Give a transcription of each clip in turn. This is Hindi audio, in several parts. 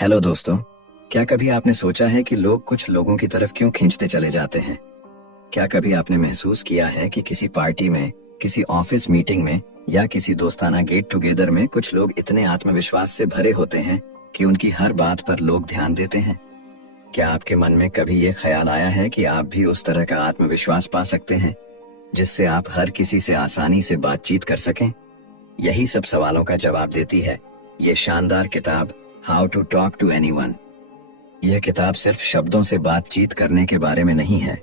हेलो दोस्तों। क्या कभी आपने सोचा है कि लोग कुछ लोगों की तरफ क्यों खींचते चले जाते हैं? क्या कभी आपने महसूस किया है कि किसी पार्टी में, किसी ऑफिस मीटिंग में या किसी दोस्ताना गेट टुगेदर में कुछ लोग इतने आत्मविश्वास से भरे होते हैं कि उनकी हर बात पर लोग ध्यान देते हैं? क्या आपके मन में कभी ये ख्याल आया है कि आप भी उस तरह का आत्मविश्वास पा सकते हैं जिससे आप हर किसी से आसानी से बातचीत कर सकें? यही सब सवालों का जवाब देती है ये शानदार किताब, how to talk to anyone. यह किताब सिर्फ शब्दों से बातचीत करने के बारे में नहीं है,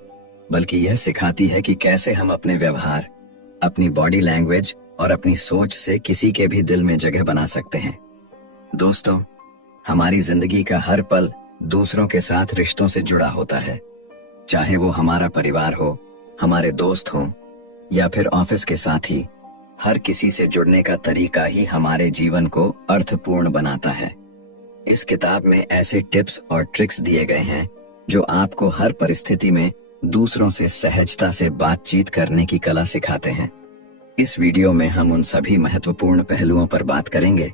बल्कि यह सिखाती है कि कैसे हम अपने व्यवहार, अपनी बॉडी लैंग्वेज और अपनी सोच से किसी के भी दिल में जगह बना सकते हैं। दोस्तों, हमारी जिंदगी का हर पल दूसरों के साथ रिश्तों से जुड़ा होता है, चाहे वो हमारा परिवार हो, हमारे दोस्त हों या फिर ऑफिस के साथी। हर किसी से जुड़ने का तरीका ही हमारे जीवन को अर्थपूर्ण बनाता है। इस किताब में ऐसे टिप्स और ट्रिक्स दिए गए हैं जो आपको हर परिस्थिति में दूसरों से सहजता से बातचीत करने की कला सिखाते हैं। इस वीडियो में हम उन सभी महत्वपूर्ण पहलुओं पर बात करेंगे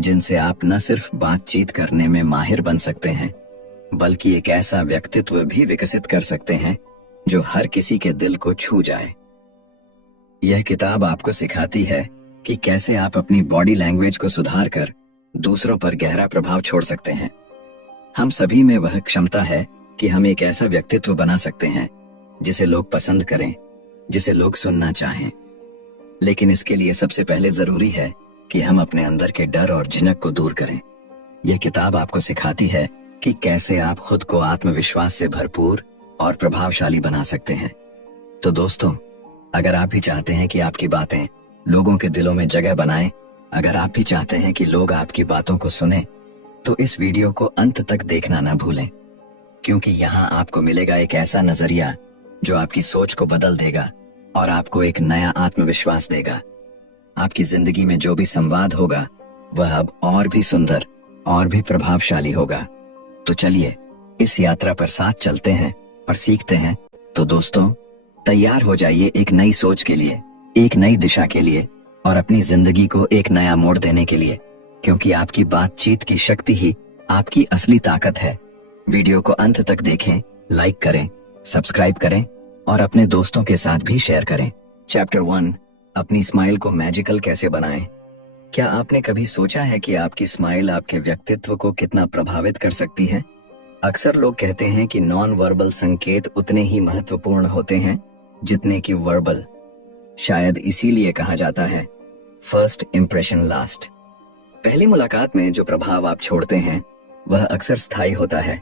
जिनसे आप न सिर्फ बातचीत करने में माहिर बन सकते हैं, बल्कि एक ऐसा व्यक्तित्व भी विकसित कर सकते हैं जो हर किसी के दिल को छू जाए। यह किताब आपको सिखाती है कि कैसे आप अपनी बॉडी लैंग्वेज को सुधार कर दूसरों पर गहरा प्रभाव छोड़ सकते हैं। हम सभी में वह क्षमता है कि हम एक ऐसा व्यक्तित्व बना सकते हैं जिसे लोग पसंद करें, जिसे लोग सुनना चाहें। लेकिन इसके लिए सबसे पहले जरूरी है कि हम अपने अंदर के डर और झिझक को दूर करें। यह किताब आपको सिखाती है कि कैसे आप खुद को आत्मविश्वास से भरपूर और प्रभावशाली बना सकते हैं। तो दोस्तों, अगर आप भी चाहते हैं कि आपकी बातें लोगों के दिलों में जगह बनाएं, अगर आप भी चाहते हैं कि लोग आपकी बातों को सुने, तो इस वीडियो को अंत तक देखना ना भूलें, क्योंकि यहाँ आपको मिलेगा एक ऐसा नजरिया जो आपकी सोच को बदल देगा और आपको एक नया आत्मविश्वास देगा। आपकी जिंदगी में जो भी संवाद होगा वह अब और भी सुंदर और भी प्रभावशाली होगा। तो चलिए इस यात्रा पर साथ चलते हैं और सीखते हैं। तो दोस्तों, तैयार हो जाइए एक नई सोच के लिए, एक नई दिशा के लिए और अपनी जिंदगी को एक नया मोड़ देने के लिए, क्योंकि आपकी बातचीत की शक्ति ही आपकी असली ताकत है। वीडियो को अंत तक देखें, लाइक करें, सब्सक्राइब करें और अपने दोस्तों के साथ भी शेयर करें। चैप्टर 1, अपनी स्माइल को मैजिकल कैसे बनाएं। क्या आपने कभी सोचा है कि आपकी स्माइल आपके व्यक्तित्व को कितना प्रभावित कर सकती है? अक्सर लोग कहते हैं कि नॉन वर्बल संकेत उतने ही महत्वपूर्ण होते हैं जितने कि वर्बल। शायद इसीलिए कहा जाता है फर्स्ट इंप्रेशन लास्ट। पहली मुलाकात में जो प्रभाव आप छोड़ते हैं वह अक्सर स्थायी होता है।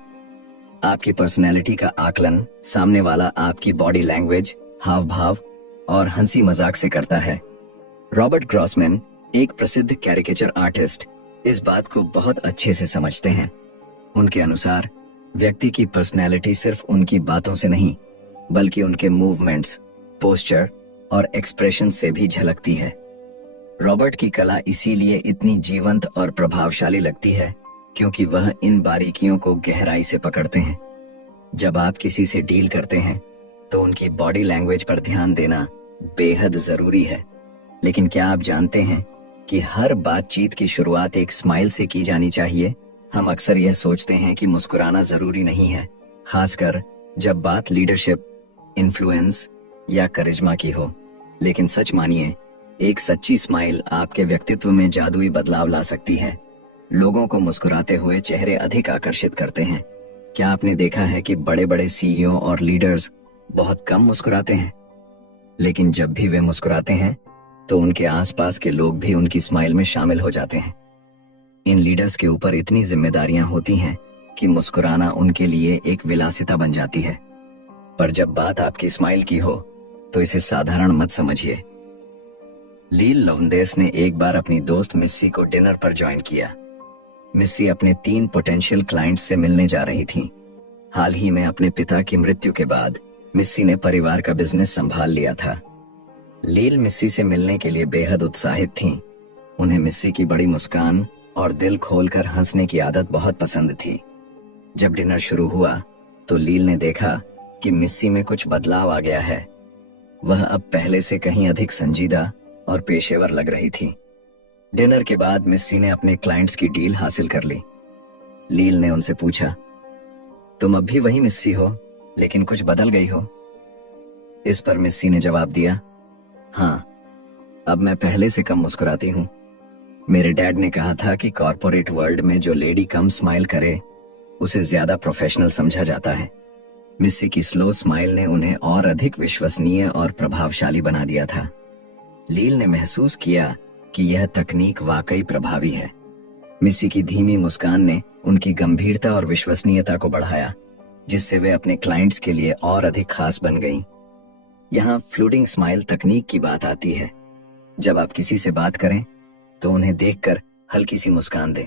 आपकी पर्सनैलिटी का आकलन सामने वाला आपकी बॉडी लैंग्वेज, हाव भाव और हंसी मजाक से करता है। रॉबर्ट ग्रॉसमैन, एक प्रसिद्ध कैरिकेचर आर्टिस्ट, इस बात को बहुत अच्छे से समझते हैं। उनके अनुसार व्यक्ति की पर्सनैलिटी सिर्फ उनकी बातों से नहीं, बल्कि उनके मूवमेंट्स, पोस्चर और एक्सप्रेशन से भी झलकती है। रॉबर्ट की कला इसीलिए इतनी जीवंत और प्रभावशाली लगती है क्योंकि वह इन बारीकियों को गहराई से पकड़ते हैं। जब आप किसी से डील करते हैं तो उनकी बॉडी लैंग्वेज पर ध्यान देना बेहद जरूरी है। लेकिन क्या आप जानते हैं कि हर बातचीत की शुरुआत एक स्माइल से की जानी चाहिए? हम अक्सर यह सोचते हैं कि मुस्कुराना जरूरी नहीं है, खासकर जब बात लीडरशिप, इन्फ्लुएंस या करिश्मा की हो। लेकिन सच मानिए, एक सच्ची स्माइल आपके व्यक्तित्व में जादुई बदलाव ला सकती है। लोगों को मुस्कुराते हुए चेहरे अधिक आकर्षित करते हैं। क्या आपने देखा है कि बड़े बड़े सीईओ और लीडर्स बहुत कम मुस्कुराते हैं, लेकिन जब भी वे मुस्कुराते हैं तो उनके आसपास के लोग भी उनकी स्माइल में शामिल हो जाते हैं। इन लीडर्स के ऊपर इतनी जिम्मेदारियां होती हैं कि मुस्कुराना उनके लिए एक विलासिता बन जाती है। पर जब बात आपकी स्माइल की हो तो इसे साधारण मत समझिए। लील लोवंदेस ने एक बार अपनी दोस्त मिस्सी को डिनर पर ज्वाइन किया। मिस्सी अपने 3 पोटेंशियल क्लाइंट्स से मिलने जा रही थी। हाल ही में अपने पिता की मृत्यु के बाद मिस्सी ने परिवार का बिजनेस संभाल लिया था। लील मिस्सी से मिलने के लिए बेहद उत्साहित थीं। उन्हें मिस्सी की बड़ी मुस्कान और दिल खोलकर हंसने की आदत बहुत पसंद थी। जब डिनर शुरू हुआ तो लील ने देखा कि मिस्सी में कुछ बदलाव आ गया है। वह अब पहले से कहीं अधिक संजीदा और पेशेवर लग रही थी। डिनर के बाद मिस्सी ने अपने क्लाइंट्स की डील हासिल कर ली। लील ने उनसे पूछा, तुम अब भी वही मिस्सी हो, लेकिन कुछ बदल गई हो? इस पर मिस्सी ने जवाब दिया, हाँ, अब मैं पहले से कम मुस्कुराती हूँ। मेरे डैड ने कहा था कि कॉर्पोरेट वर्ल्ड में जो लेडी कम स्माइल करे उसे ज्यादा प्रोफेशनल समझा जाता है। मिस्सी की स्लो स्माइल ने उन्हें और अधिक विश्वसनीय और प्रभावशाली बना दिया था। लील ने महसूस किया कि यह तकनीक वाकई प्रभावी है। मिस्सी की धीमी मुस्कान ने उनकी गंभीरता और विश्वसनीयता को बढ़ाया, जिससे वे अपने क्लाइंट्स के लिए और अधिक खास बन गईं। यहाँ फ्लूडिंग स्माइल तकनीक की बात आती है। जब आप किसी से बात करें तो उन्हें देखकर हल्की सी मुस्कान दें,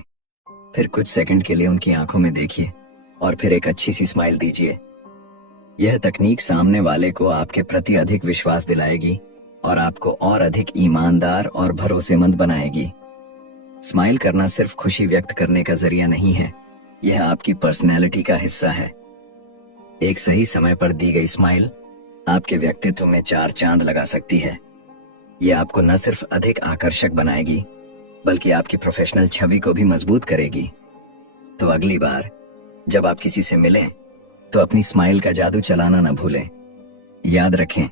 फिर कुछ सेकंड के लिए उनकी आंखों में देखिए और फिर एक अच्छी सी स्माइल दीजिए। यह तकनीक सामने वाले को आपके प्रति अधिक विश्वास दिलाएगी और आपको और अधिक ईमानदार और भरोसेमंद बनाएगी। स्माइल करना सिर्फ खुशी व्यक्त करने का जरिया नहीं है, यह आपकी पर्सनैलिटी का हिस्सा है। एक सही समय पर दी गई स्माइल आपके व्यक्तित्व में 4 चांद लगा सकती है। यह आपको न सिर्फ अधिक आकर्षक बनाएगी, बल्कि आपकी प्रोफेशनल छवि को भी मजबूत करेगी। तो अगली बार जब आप किसी से मिलें तो अपनी स्माइल का जादू चलाना न भूलें। याद रखें,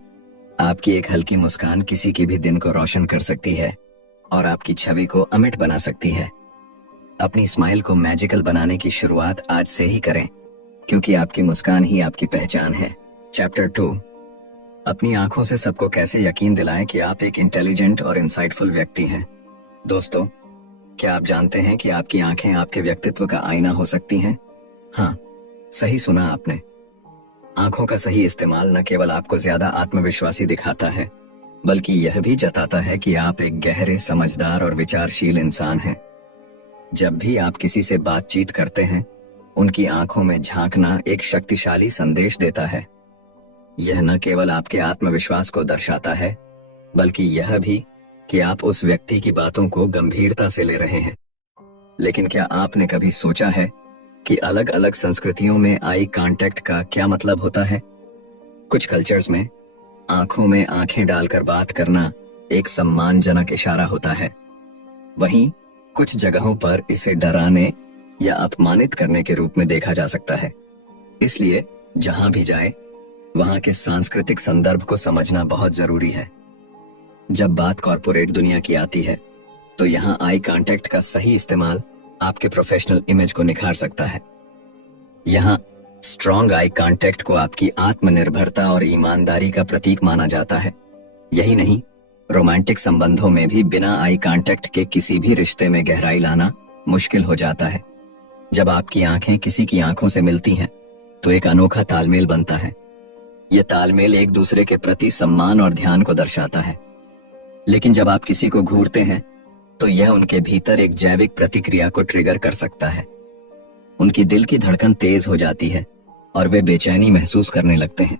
आपकी एक हल्की मुस्कान किसी के भी दिन को रोशन कर सकती है और आपकी छवि को अमिट बना सकती है। अपनी स्माइल को मैजिकल बनाने की शुरुआत आज से ही करें, क्योंकि आपकी मुस्कान ही आपकी पहचान है। चैप्टर 2, अपनी आंखों से सबको कैसे यकीन दिलाएं कि आप एक इंटेलिजेंट और इंसाइटफुल व्यक्ति हैं। दोस्तों, क्या आप जानते हैं कि आपकी आंखें आपके व्यक्तित्व का आईना हो सकती हैं? हाँ, सही सुना आपने। आंखों का सही इस्तेमाल न केवल आपको ज्यादा आत्मविश्वासी दिखाता है, बल्कि यह भी जताता है कि आप एक गहरे, समझदार और विचारशील इंसान हैं। जब भी आप किसी से बातचीत करते हैं, उनकी आंखों में झांकना एक शक्तिशाली संदेश देता है। यह न केवल आपके आत्मविश्वास को दर्शाता है, बल्कि यह भी कि आप उस व्यक्ति की बातों को गंभीरता से ले रहे हैं। लेकिन क्या आपने कभी सोचा है कि अलग अलग संस्कृतियों में आई कांटेक्ट का क्या मतलब होता है? कुछ कल्चर्स में आंखों में आंखें डालकर बात करना एक सम्मानजनक इशारा होता है। वहीं कुछ जगहों पर इसे डराने या अपमानित करने के रूप में देखा जा सकता है। इसलिए जहां भी जाए, वहां के सांस्कृतिक संदर्भ को समझना बहुत जरूरी है। जब बात कॉर्पोरेट दुनिया की आती है, तो यहाँ आई कांटेक्ट का सही इस्तेमाल आपके प्रोफेशनल इमेज को निखार सकता है। यहाँ स्ट्रॉन्ग आई कांटेक्ट को आपकी आत्मनिर्भरता और ईमानदारी का प्रतीक माना जाता है। यही नहीं, रोमांटिक संबंधों में भी बिना आई कांटेक्ट के किसी भी रिश्ते में गहराई लाना मुश्किल हो जाता है। जब आपकी आंखें किसी की आंखों से मिलती हैं, तो एक अनोखा तालमेल बनता है। यह तालमेल एक दूसरे के प्रति सम्मान और ध्यान को दर्शाता है। लेकिन जब आप किसी को घूरते हैं, तो यह उनके भीतर एक जैविक प्रतिक्रिया को ट्रिगर कर सकता है। उनकी दिल की धड़कन तेज हो जाती है और वे बेचैनी महसूस करने लगते हैं।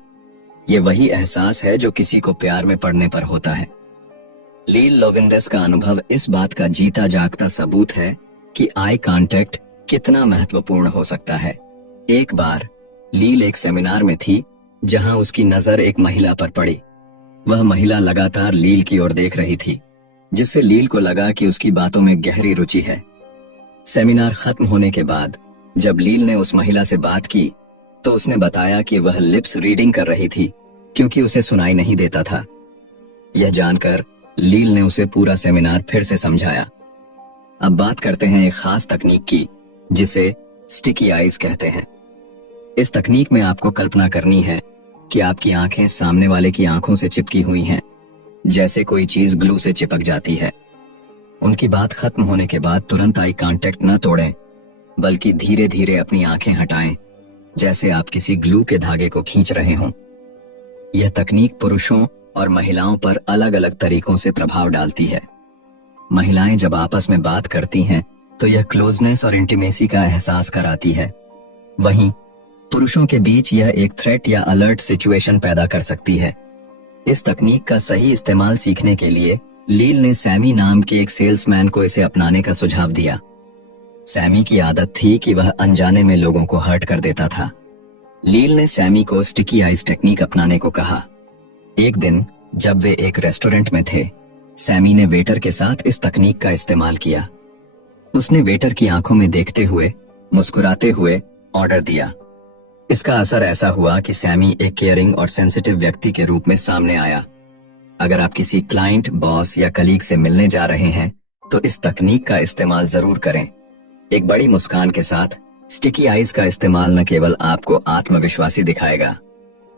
ये वही एहसास है जो किसी को प्यार में पड़ने पर होता है। लील लोविंदेस का अनुभव इस बात का जीता जागता सबूत है कि आई कांटेक्ट कितना महत्वपूर्ण हो सकता है। एक बार लील एक सेमिनार में थी, जहां उसकी नजर एक महिला पर पड़ी। वह महिला लगातार लील की ओर देख रही थी, जिससे लील को लगा कि उसकी बातों में गहरी रुचि है। सेमिनार खत्म होने के बाद जब लील ने उस महिला से बात की, तो उसने बताया कि वह लिप्स रीडिंग कर रही थी, क्योंकि उसे सुनाई नहीं देता था। यह जानकर लील ने उसे पूरा सेमिनार फिर से समझाया। अब बात करते हैं एक खास तकनीक की, जिसे स्टिकी आईज कहते हैं। इस तकनीक में आपको कल्पना करनी है कि आपकी आंखें सामने वाले की आंखों से चिपकी हुई हैं, जैसे कोई चीज ग्लू से चिपक जाती है। उनकी बात खत्म होने के बाद तुरंत आई कांटेक्ट न तोड़ें, बल्कि धीरे धीरे अपनी आंखें हटाएं, जैसे आप किसी ग्लू के धागे को खींच रहे हों। यह तकनीक पुरुषों और महिलाओं पर अलग अलग तरीकों से प्रभाव डालती है। महिलाएं जब आपस में बात करती हैं, तो यह क्लोजनेस और इंटीमेसी का एहसास कराती है। वहीं पुरुषों के बीच यह एक थ्रेट या अलर्ट सिचुएशन पैदा कर सकती है। इस तकनीक का सही इस्तेमाल सीखने के लिए लील ने सैमी नाम के एक सेल्समैन को इसे अपनाने का सुझाव दिया। सैमी की आदत थी कि वह अनजाने में लोगों को हर्ट कर देता था। लील ने सैमी को स्टिकी आइज टेक्निक अपनाने को कहा। एक दिन जब वे एक रेस्टोरेंट में थे, सैमी ने वेटर के साथ इस तकनीक का इस्तेमाल किया। उसने वेटर की आंखों में देखते हुए मुस्कुराते हुए ऑर्डर दिया। इसका असर ऐसा हुआ कि सैमी एक केयरिंग और सेंसिटिव व्यक्ति के रूप में सामने आया। अगर आप किसी क्लाइंट, बॉस या कलीग से मिलने जा रहे हैं तो इस तकनीक का इस्तेमाल जरूर करें। एक बड़ी मुस्कान के साथ स्टिकी आईज का इस्तेमाल न केवल आपको आत्मविश्वासी दिखाएगा,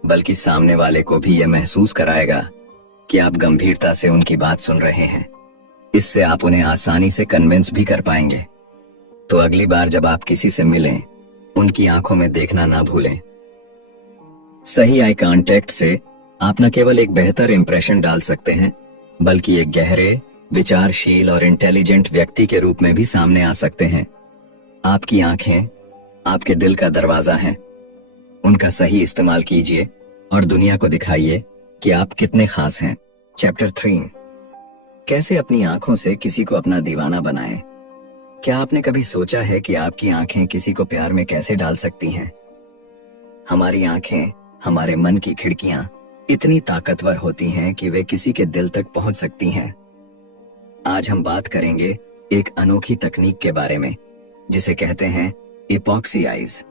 बल्कि सामने वाले को भी यह महसूस कराएगा कि आप गंभीरता से उनकी बात सुन रहे हैं। इससे आप उन्हें आसानी से कन्विंस भी कर पाएंगे। तो अगली बार जब आप किसी से मिलें, उनकी आंखों में देखना ना भूलें। सही आई कांटेक्ट से आप न केवल एक बेहतर इंप्रेशन डाल सकते हैं, बल्कि एक गहरे, विचारशील और इंटेलिजेंट व्यक्ति के रूप में भी सामने आ सकते हैं। आपकी आंखें आपके दिल का दरवाजा हैं। उनका सही इस्तेमाल कीजिए और दुनिया को दिखाइए कि आप कितने खास हैं। चैप्टर 3, कैसे अपनी आंखों से किसी को अपना दीवाना बनाएं। क्या आपने कभी सोचा है कि आपकी आंखें किसी को प्यार में कैसे डाल सकती हैं? हमारी आंखें, हमारे मन की खिड़कियां इतनी ताकतवर होती हैं कि वे किसी के दिल तक पहुंच सकती हैं। आज हम बात करेंगे एक अनोखी तकनीक के बारे में जिसे कहते हैं इपॉक्सी आईज।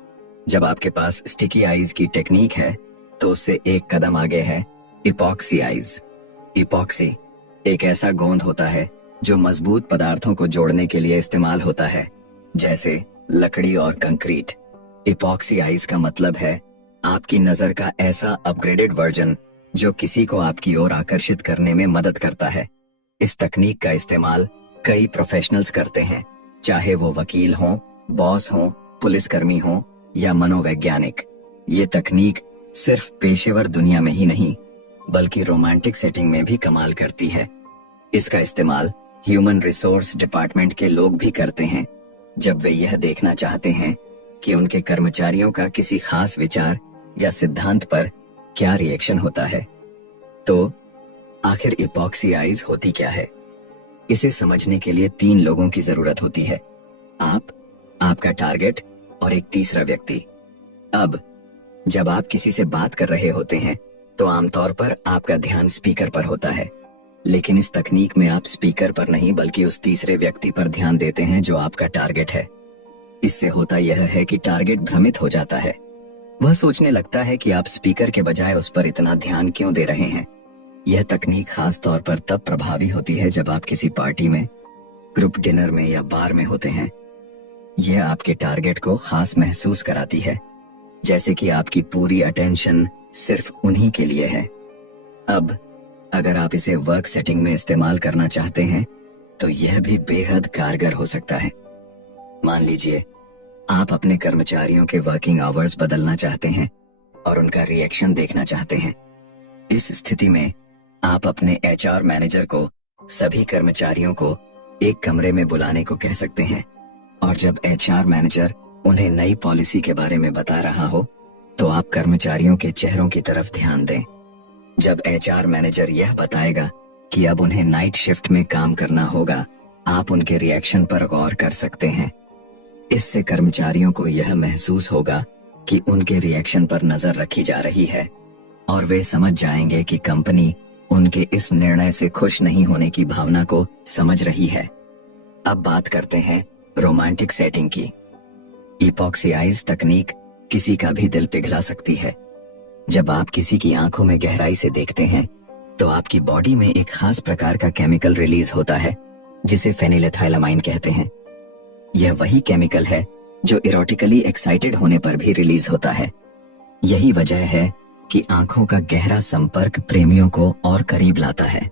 जब आपके पास स्टिकी आईज की टेक्निक है तो उससे एक कदम आगे है इपॉक्सी आईज। इपॉक्सी एक ऐसा गोंद होता है जो मजबूत पदार्थों को जोड़ने के लिए इस्तेमाल होता है, जैसे लकड़ी और कंक्रीट। इपॉक्सी आईज का मतलब है आपकी नजर का ऐसा अपग्रेडेड वर्जन जो किसी को आपकी ओर आकर्षित करने में मदद करता है। इस तकनीक का इस्तेमाल कई प्रोफेशनल्स करते हैं, चाहे वो वकील हों, बॉस हों, पुलिसकर्मी हों या मनोवैज्ञानिक। ये तकनीक सिर्फ पेशेवर दुनिया में ही नहीं, बल्कि रोमांटिक सेटिंग में भी कमाल करती है। इसका इस्तेमाल ह्यूमन रिसोर्स डिपार्टमेंट के लोग भी करते हैं, जब वे यह देखना चाहते हैं कि उनके कर्मचारियों का किसी खास विचार या सिद्धांत पर क्या रिएक्शन होता है। तो आखिर इपॉक्सी आईज होती क्या है? इसे समझने के लिए 3 लोगों की जरूरत होती है, आप, आपका टारगेट और एक तीसरा व्यक्ति। अब जब आप किसी से बात कर रहे होते हैं तो आमतौर पर आपका ध्यान स्पीकर पर होता है, लेकिन इस तकनीक में आप स्पीकर पर नहीं बल्कि उस तीसरे व्यक्ति पर ध्यान देते हैं जो आपका टारगेट है। इससे होता यह है कि टारगेट भ्रमित हो जाता है। वह सोचने लगता है कि आप स्पीकर के बजाय उस पर इतना ध्यान क्यों दे रहे हैं। यह तकनीक खास तौर पर तब प्रभावी होती है जब आप किसी पार्टी में, ग्रुप डिनर में या बार में होते हैं। यह आपके टारगेट को खास महसूस कराती है, जैसे कि आपकी पूरी अटेंशन सिर्फ उन्हीं के लिए है। अब अगर आप इसे वर्क सेटिंग में इस्तेमाल करना चाहते हैं तो यह भी बेहद कारगर हो सकता है। मान लीजिए आप अपने कर्मचारियों के वर्किंग आवर्स बदलना चाहते हैं और उनका रिएक्शन देखना चाहते हैं। इस स्थिति में आप अपने एचआर मैनेजर को सभी कर्मचारियों को एक कमरे में बुलाने को कह सकते हैं, और जब एचआर मैनेजर उन्हें नई पॉलिसी के बारे में बता रहा हो तो आप कर्मचारियों के चेहरों की तरफ ध्यान दें। जब एचआर मैनेजर यह बताएगा कि अब उन्हें नाइट शिफ्ट में काम करना होगा, आप उनके रिएक्शन पर गौर कर सकते हैं। इससे कर्मचारियों को यह महसूस होगा कि उनके रिएक्शन पर नजर रखी जा रही है और वे समझ जाएंगे कि कंपनी उनके इस निर्णय से खुश नहीं होने की भावना को समझ रही है। अब बात करते हैं रोमांटिक सेटिंग की। इपॉक्सी आईज तकनीक किसी का भी दिल पिघला सकती है। जब आप किसी की आंखों में गहराई से देखते हैं तो आपकी बॉडी में एक खास प्रकार का केमिकल रिलीज होता है जिसे फेनिलेथाइलामाइन कहते हैं। यह वही केमिकल है जो इरोटिकली एक्साइटेड होने पर भी रिलीज होता है। यही वजह है कि आंखों का गहरा संपर्क प्रेमियों को और करीब लाता है।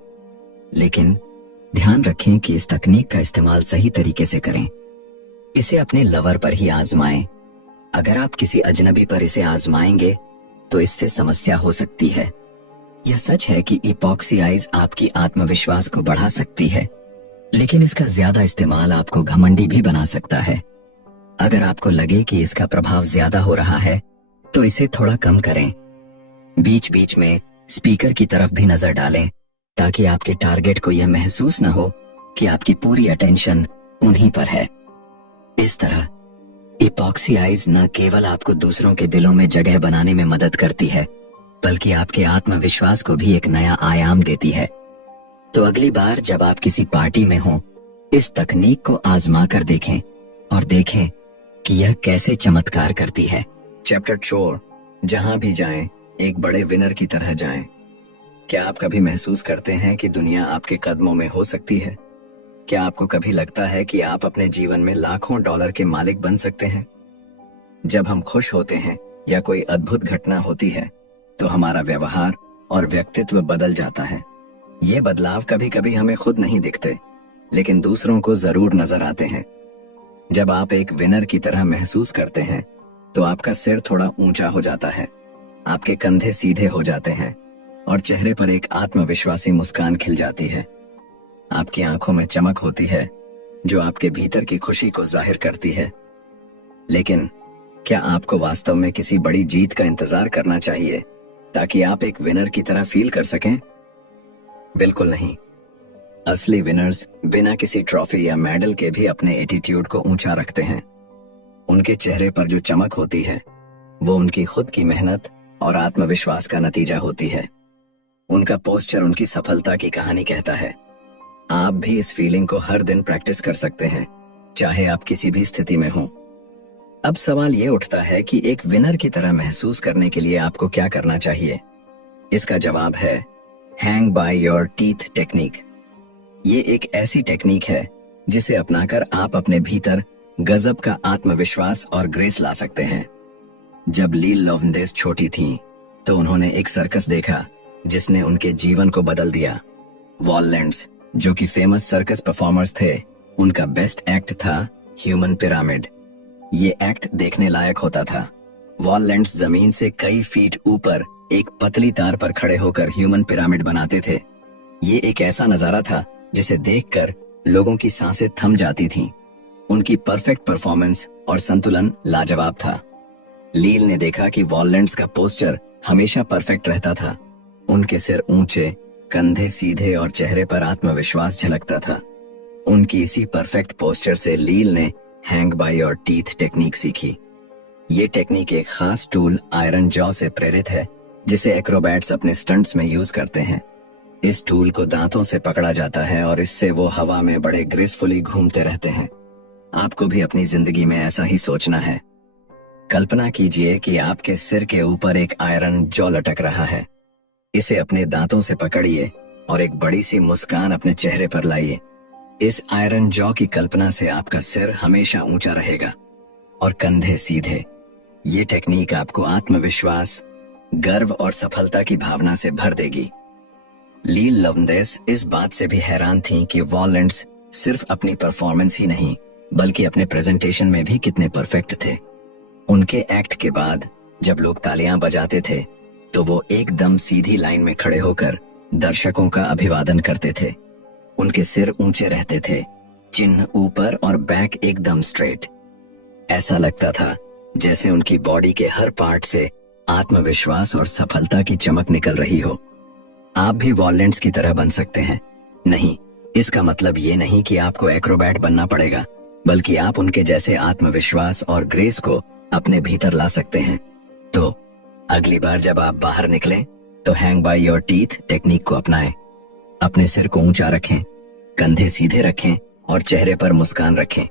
लेकिन ध्यान रखें कि इस तकनीक का इस्तेमाल सही तरीके से करें। इसे अपने लवर पर ही आजमाएं। अगर आप किसी अजनबी पर इसे आजमाएंगे तो इससे समस्या हो सकती है। यह सच है कि इपॉक्सी आईज आपकी आत्मविश्वास को बढ़ा सकती है, लेकिन इसका ज्यादा इस्तेमाल आपको घमंडी भी बना सकता है। अगर आपको लगे कि इसका प्रभाव ज्यादा हो रहा है तो इसे थोड़ा कम करें। बीच बीच में स्पीकर की तरफ भी नजर डालें ताकि आपके टारगेट को यह महसूस न हो कि आपकी पूरी अटेंशन उन्हीं पर है। इस तरह इपॉक्सी आईज न केवल आपको दूसरों के दिलों में जगह बनाने में मदद करती है, बल्कि आपके आत्मविश्वास को भी एक नया आयाम देती है। तो अगली बार जब आप किसी पार्टी में हों, इस तकनीक को आजमा कर देखें और देखें कि यह कैसे चमत्कार करती है। चैप्टर 4, जहां भी जाएं एक बड़े विनर की तरह जाएं। क्या आप कभी महसूस करते हैं कि दुनिया आपके कदमों में हो सकती है? क्या आपको कभी लगता है कि आप अपने जीवन में लाखों डॉलर के मालिक बन सकते हैं? जब हम खुश होते हैं या कोई अद्भुत घटना होती है तो हमारा व्यवहार और व्यक्तित्व बदल जाता है। ये बदलाव कभी कभी हमें खुद नहीं दिखते, लेकिन दूसरों को जरूर नजर आते हैं। जब आप एक विनर की तरह महसूस करते हैं तो आपका सिर थोड़ा ऊंचा हो जाता है, आपके कंधे सीधे हो जाते हैं और चेहरे पर एक आत्मविश्वासी मुस्कान खिल जाती है। आपकी आंखों में चमक होती है जो आपके भीतर की खुशी को जाहिर करती है। लेकिन क्या आपको वास्तव में किसी बड़ी जीत का इंतजार करना चाहिए ताकि आप एक विनर की तरह फील कर सकें? बिल्कुल नहीं। असली विनर्स बिना किसी ट्रॉफी या मेडल के भी अपने एटीट्यूड को ऊंचा रखते हैं। उनके चेहरे पर जो चमक होती है वो उनकी खुद की मेहनत और आत्मविश्वास का नतीजा होती है। उनका पोस्चर उनकी सफलता की कहानी कहता है। आप भी इस फीलिंग को हर दिन प्रैक्टिस कर सकते हैं, चाहे आप किसी भी स्थिति में हों। अब सवाल ये उठता है कि एक विनर की तरह महसूस करने के लिए आपको क्या करना चाहिए? इसका जवाब है hang by your teeth technique. ये एक ऐसी टेक्निक है जिसे अपनाकर आप अपने भीतर गजब का आत्मविश्वास और ग्रेस ला सकते हैं। जब लील लोवंदेस छोटी थीं, तो उन्होंने एक सर्कस देखा जिसने उनके जीवन को बदल दिया। वॉललैंड्स, जो कि फेमस सर्कस परफॉर्मर्स थे, उनका बेस्ट एक्ट था ह्यूमन पिरामिड। ये एक्ट देखने लायक होता था। वॉललैंड्स जमीन से कई फीट ऊपर एक पतली तार पर खड़े होकर ह्यूमन पिरामिड बनाते थे। ये एक ऐसा नजारा था जिसे देखकर लोगों की सांसें थम जाती थीं। उनकी परफेक्ट परफॉर्मेंस और संतुलन लाजवाब था। लील ने देखा कि वॉललैंड्स का पोस्चर हमेशा परफेक्ट रहता था। उनके सिर ऊंचे, कंधे सीधे और चेहरे पर आत्मविश्वास झलकता था। उनकी इसी परफेक्ट पोस्चर से लील ने hang by your teeth technique सीखी। ये टेक्निक एक खास टूल आयरन जॉ से प्रेरित है जिसे एक्रोबैट्स अपने स्टंट्स में यूज करते हैं। इस टूल को दांतों से पकड़ा जाता है और इससे वो हवा में बड़े ग्रेसफुली घूमते रहते हैं। आपको भी अपनी जिंदगी में ऐसा ही सोचना है। कल्पना कीजिए कि आपके सिर के ऊपर एक आयरन जॉ लटक रहा है। इसे अपने दांतों से पकड़िए और एक बड़ी सी मुस्कान अपने चेहरे पर लाइए। इस आयरन जॉ की कल्पना से आपका सिर हमेशा ऊंचा रहेगा और कंधे सीधे। ये टेक्निक आपको आत्मविश्वास, गर्व और सफलता की भावना से भर देगी। लील लोवंदेस इस बात से भी हैरान थीं कि वॉललैंड्स सिर्फ अपनी परफॉर्मेंस ही नहीं बल्कि अपने प्रेजेंटेशन में भी कितने परफेक्ट थे। उनके एक्ट के बाद जब लोग तालियां बजाते थे तो वो एकदम सीधी लाइन में खड़े होकर दर्शकों का अभिवादन करते थे। उनके सिर ऊंचे रहते थे, चिन्ह ऊपर और बैक एकदम स्ट्रेट। ऐसा लगता था जैसे उनकी बॉडी के हर पार्ट से आत्मविश्वास और सफलता की चमक निकल रही हो। आप भी वॉललैंड्स की तरह बन सकते हैं। नहीं, इसका मतलब ये नहीं कि आपको एक्रोबैट बनना पड़ेगा, बल्कि आप उनके जैसे आत्मविश्वास और ग्रेस को अपने भीतर ला सकते हैं। तो अगली बार जब आप बाहर निकलें तो hang by your teeth technique को अपनाएं। अपने सिर को ऊंचा रखें, कंधे सीधे रखें और चेहरे पर मुस्कान रखें।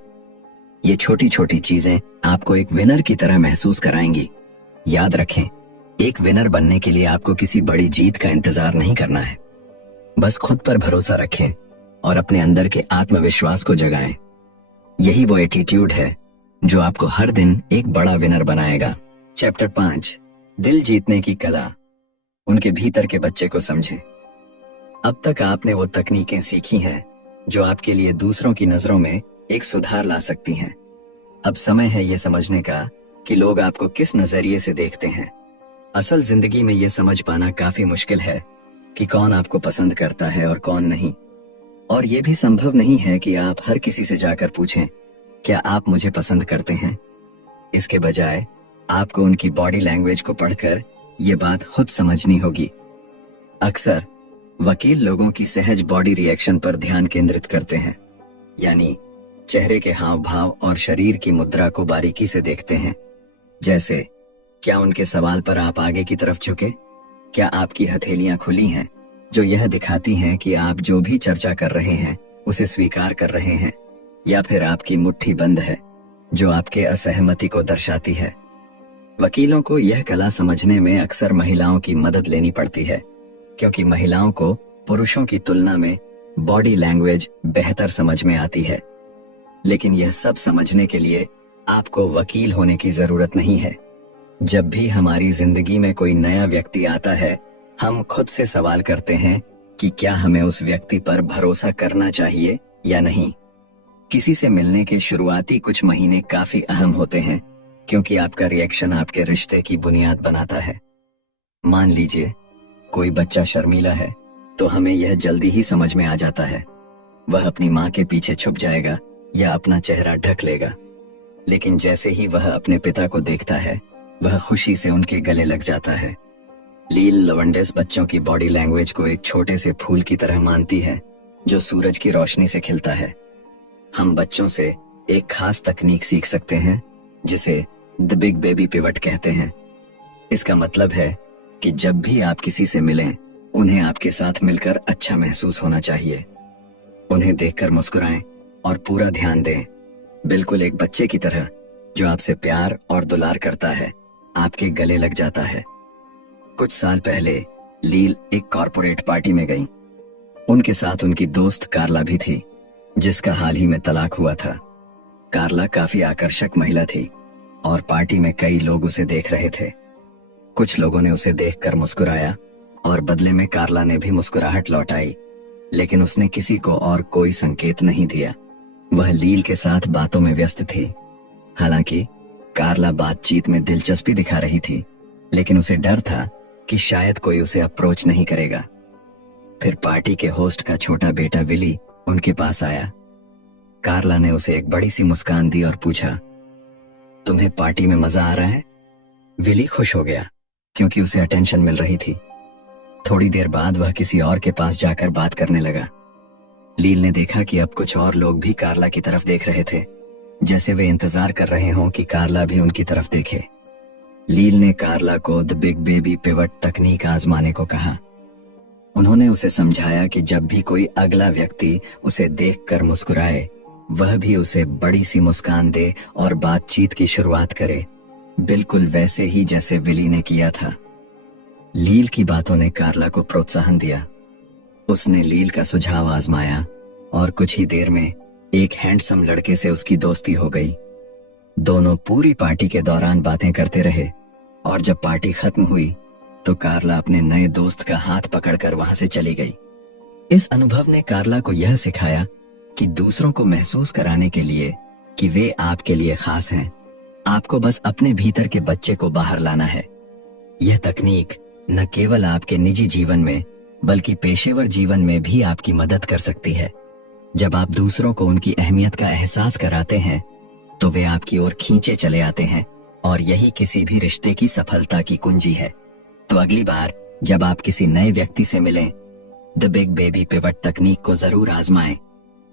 ये छोटी छोटी चीजें आपको एक विनर की तरह महसूस कराएंगी। याद रखें, एक विनर बनने के लिए आपको किसी बड़ी जीत का इंतजार नहीं करना है। बस खुद पर भरोसा रखें और अपने अंदर के आत्मविश्वास को जगाएं। यही वो एटीट्यूड है जो आपको हर दिन एक बड़ा विनर बनाएगा। चैप्टर 5, दिल जीतने की कला। उनके भीतर के बच्चे को समझें। अब तक आपने वो तकनीकें सीखी हैं जो आपके लिए दूसरों की नजरों में एक सुधार ला सकती हैं। अब समय है ये समझने का कि लोग आपको किस नजरिए से देखते हैं। असल जिंदगी में ये समझ पाना काफी मुश्किल है कि कौन आपको पसंद करता है और कौन नहीं। और ये भी संभव नहीं है कि आप हर किसी से जाकर पूछें, क्या आप मुझे पसंद करते हैं? इसके बजाय आपको उनकी बॉडी लैंग्वेज को पढ़कर ये बात खुद समझनी होगी। अक्सर वकील लोगों की सहज बॉडी रिएक्शन पर ध्यान केंद्रित करते हैं, यानी चेहरे के हाव भाव और शरीर की मुद्रा को बारीकी से देखते हैं। जैसे, क्या उनके सवाल पर आप आगे की तरफ झुके? क्या आपकी हथेलियां खुली हैं, जो यह दिखाती हैं कि आप जो भी चर्चा कर रहे हैं उसे स्वीकार कर रहे हैं, या फिर आपकी मुट्ठी बंद है, जो आपके असहमति को दर्शाती है। वकीलों को यह कला समझने में अक्सर महिलाओं की मदद लेनी पड़ती है, क्योंकि महिलाओं को पुरुषों की तुलना में बॉडी लैंग्वेज बेहतर समझ में आती है। लेकिन यह सब समझने के लिए आपको वकील होने की जरूरत नहीं है। जब भी हमारी जिंदगी में कोई नया व्यक्ति आता है, हम खुद से सवाल करते हैं कि क्या हमें उस व्यक्ति पर भरोसा करना चाहिए या नहीं। किसी से मिलने के शुरुआती कुछ महीने काफी अहम होते हैं, क्योंकि आपका रिएक्शन आपके रिश्ते की बुनियाद बनाता है। मान लीजिए कोई बच्चा शर्मीला है, तो हमें यह जल्दी ही समझ में आ जाता है। वह अपनी माँ के पीछे छुप जाएगा या अपना चेहरा ढक लेगा। लेकिन जैसे ही वह अपने पिता को देखता है, वह खुशी से उनके गले लग जाता है। लील लवंडेस बच्चों की बॉडी लैंग्वेज को एक छोटे से फूल की तरह मानती है, जो सूरज की रोशनी से खिलता है। हम बच्चों से एक खास तकनीक सीख सकते हैं, जिसे द बिग बेबी पिवट कहते हैं। इसका मतलब है कि जब भी आप किसी से मिलें, उन्हें आपके साथ मिलकर अच्छा महसूस होना चाहिए। उन्हें देखकर मुस्कुराएं और पूरा ध्यान दें, बिल्कुल एक बच्चे की तरह जो आपसे प्यार और दुलार करता है, आपके गले लग जाता है। कुछ साल पहले लील एक कॉरपोरेट पार्टी में गई। उनके साथ उनकी दोस्त कार्ला भी थी, जिसका हाल ही में तलाक हुआ था। कार्ला काफी आकर्षक महिला थी और पार्टी में कई लोग उसे देख रहे थे। कुछ लोगों ने उसे देखकर मुस्कुराया और बदले में कार्ला ने भी मुस्कुराहट लौटाई, लेकिन उसने किसी को और कोई संकेत नहीं दिया। वह लील के साथ बातों में व्यस्त थी। हालांकि कार्ला बातचीत में दिलचस्पी दिखा रही थी, लेकिन उसे डर था कि शायद कोई उसे अप्रोच नहीं करेगा। फिर पार्टी के होस्ट का छोटा बेटा विली उनके पास आया। कार्ला ने उसे एक बड़ी सी मुस्कान दी और पूछा, तुम्हें पार्टी में मजा आ रहा है? विली खुश हो गया, क्योंकि उसे अटेंशन मिल रही थी। थोड़ी देर बाद वह किसी और के पास जाकर बात करने लगा। लील ने देखा कि अब कुछ और लोग भी कार्ला की तरफ देख रहे थे, जैसे वे इंतजार कर रहे हों कि कार्ला भी उनकी तरफ देखे। लील ने कार्ला को द बिग बेबी पिवट तकनीक आजमाने को कहा। उन्होंने उसे समझाया कि जब भी कोई अगला व्यक्ति उसे देखकर मुस्कुराए, वह भी उसे बड़ी सी मुस्कान दे और बातचीत की शुरुआत करे, बिल्कुल वैसे ही जैसे विली ने किया था। लील की बातों ने कार्ला को प्रोत्साहन दिया। उसने लील का सुझाव आजमाया और कुछ ही देर में एक हैंडसम लड़के से उसकी दोस्ती हो गई। दोनों पूरी पार्टी के दौरान बातें करते रहे और जब पार्टी खत्म हुई तो कार्ला अपने नए दोस्त का हाथ पकड़कर वहां से चली गई। इस अनुभव ने कार्ला को यह सिखाया कि दूसरों को महसूस कराने के लिए कि वे आपके लिए खास हैं, आपको बस अपने भीतर के बच्चे को बाहर लाना है। यह तकनीक न केवल आपके निजी जीवन में बल्कि पेशेवर जीवन में भी आपकी मदद कर सकती है। जब आप दूसरों को उनकी अहमियत का एहसास कराते हैं, तो वे आपकी ओर खींचे चले आते हैं और यही किसी भी रिश्ते की सफलता की कुंजी है। तो अगली बार जब आप किसी नए व्यक्ति से मिलें, द बिग बेबी पिवट तकनीक को जरूर आजमाएं।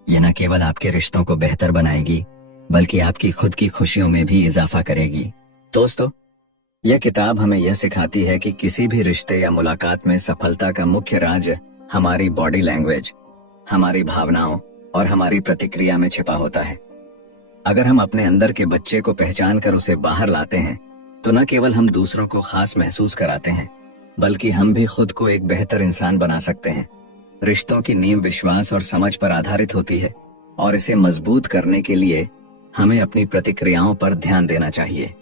यह न केवल आपके रिश्तों को बेहतर बनाएगी, बल्कि आपकी खुद की खुशियों में भी इजाफा करेगी। दोस्तों, यह किताब हमें यह सिखाती है कि किसी भी रिश्ते या मुलाकात में सफलता का मुख्य राज हमारी बॉडी लैंग्वेज, हमारी भावनाओं और हमारी प्रतिक्रिया में छिपा होता है। अगर हम अपने अंदर के बच्चे को पहचान कर उसे बाहर लाते हैं, तो न केवल हम दूसरों को खास महसूस कराते हैं, बल्कि हम भी खुद को एक बेहतर इंसान बना सकते हैं। रिश्तों की नींव विश्वास और समझ पर आधारित होती है, और इसे मजबूत करने के लिए हमें अपनी प्रतिक्रियाओं पर ध्यान देना चाहिए।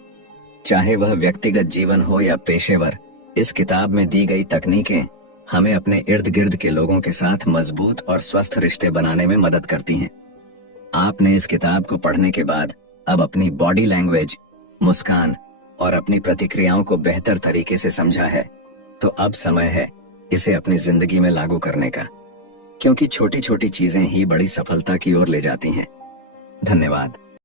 चाहे वह व्यक्तिगत जीवन हो या पेशेवर, इस किताब में दी गई तकनीकें हमें अपने इर्द गिर्द के लोगों के साथ मजबूत और स्वस्थ रिश्ते बनाने में मदद करती हैं। आपने इस किताब को पढ़ने के बाद अब अपनी बॉडी लैंग्वेज, मुस्कान और अपनी प्रतिक्रियाओं को बेहतर तरीके से समझा है, तो अब समय है इसे अपनी जिंदगी में लागू करने का, क्योंकि छोटी छोटी चीजें ही बड़ी सफलता की ओर ले जाती हैं। धन्यवाद।